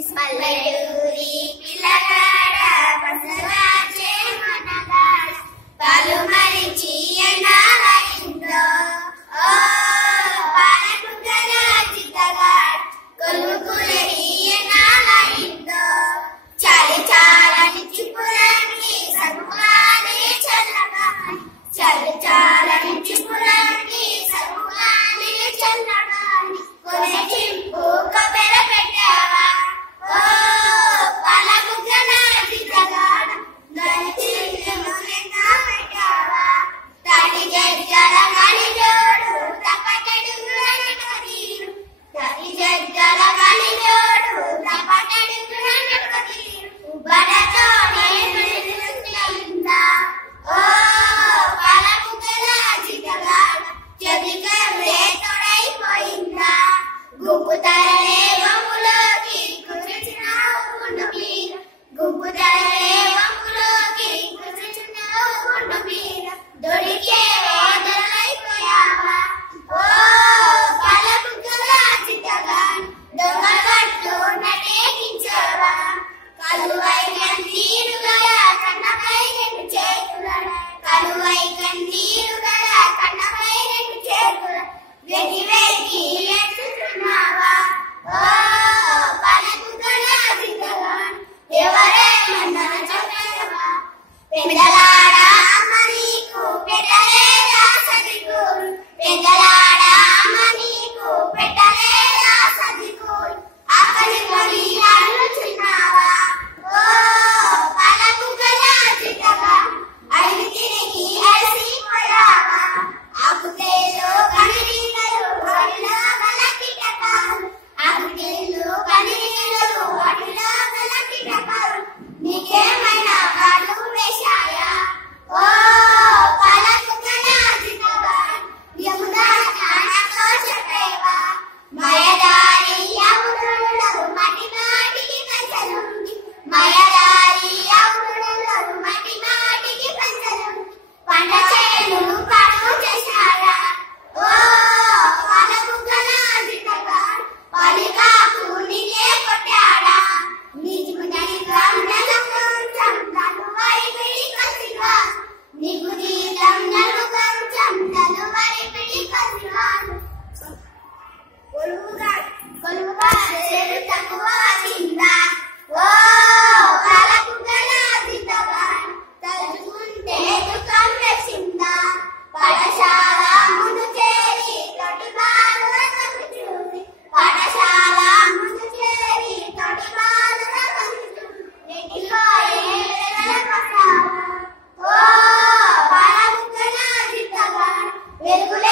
పల్లెటూరి పిల్లగాడ పసరాచే మనగాడ పాలు మరిచి ఎన్నాలైందో ఓ పాలకుగల చిత్తగాడ కొలుకులరి ఎన్నాలైందో చాలి చాలని చిపురానికి సరుగాలి చల్లగాలి చాలి చాలని చిపురానికి సరుగాలి చల్లగాలి కొనే చింపు కబెర పెట్టావా ఓ పాలకుగల చిత్తగాడ దాని చిన్నెను పెట్టావా తాటి జడ్జల గాలి జోడు తపటడుగులను కదీరు తాటి జడ్జల గాలి జోడు తపటడుగులను కదీరు ఉబ్బరతోనే వెలుగుతుందా ఓ పాలకుగల చిత్తగాడ చెదికర్రే తొడైపోయిందా గుంపు తరలే వంపులోకి కుదిర్చినావు గుండు మీద గుంపు తరలే వంపులోకి కుదిర్చినావు గుండు మీద దొరికే దొరలైపోయావా ఓ పాలకుగల చిత్తగాడ దొంగ కట్టు నటేకించావా కలువై కన్నీరు గల కన్నపై రెండు చేతులడ కలువై కన్నీరు గల కన్నపై రెండు చేతుల వెగి వెగి ఎత్తుతున్నావా ఓ పాలకుగల చిత్తగాడ ఎవరేమన్నా చెప్పవా పెందలాడ అమ్మ నీకు పెట్టలేదా సదిగూరు పెందలాడ అమ్మ నీకు పెట్టలేదా సదిగూరు ఆకలి కొని అల్లుచున్నావా ఓ పాలకుగల చిత్తగాడ అడిగి తిరిగి అలసిపోయావా ఆకుతేలు కనిరీగలు వాటిలో గల కిటకాలు ఆకుతేలు కనిరీగలు వాటిలో గల కిటకాలు నీకేమైనా కాళ్ళు వేశాయా ఓ పాలకుగల చిత్తగాడ యమునా జ్ఞానంతో చెప్పేవా మయదారి యమునులలో మటి మాటికి కంచెలుంది మయదారి యమునులలో మటి మాటికి కంచెలుంది పంట చేను పాడు చేశారా ఓ పాలకుగల చిత్తగాడ పలికాకు నీకే కొట్టాడా నీకు నీలం నెల కొంచెం నలువై పిడి కసిగా నీకు నీలం నెల కొంచెం నలువై పిడి కసిగా కొలువుగా చెరు తక్కువ కిందా ఓ పాలకుగల చిత్తగాడ తలుచుకుంటే దుఃఖం వేసిందా పాఠశాల ముందు చేరి తొటి బాలుర కన్ను చూసి పాఠశాల ముందు చేరి తొటి బాలుర కన్ను చూసి నెటిలో ఏలెల పసావా ఓ పాలకుగల చిత్తగాడ వెలుగులే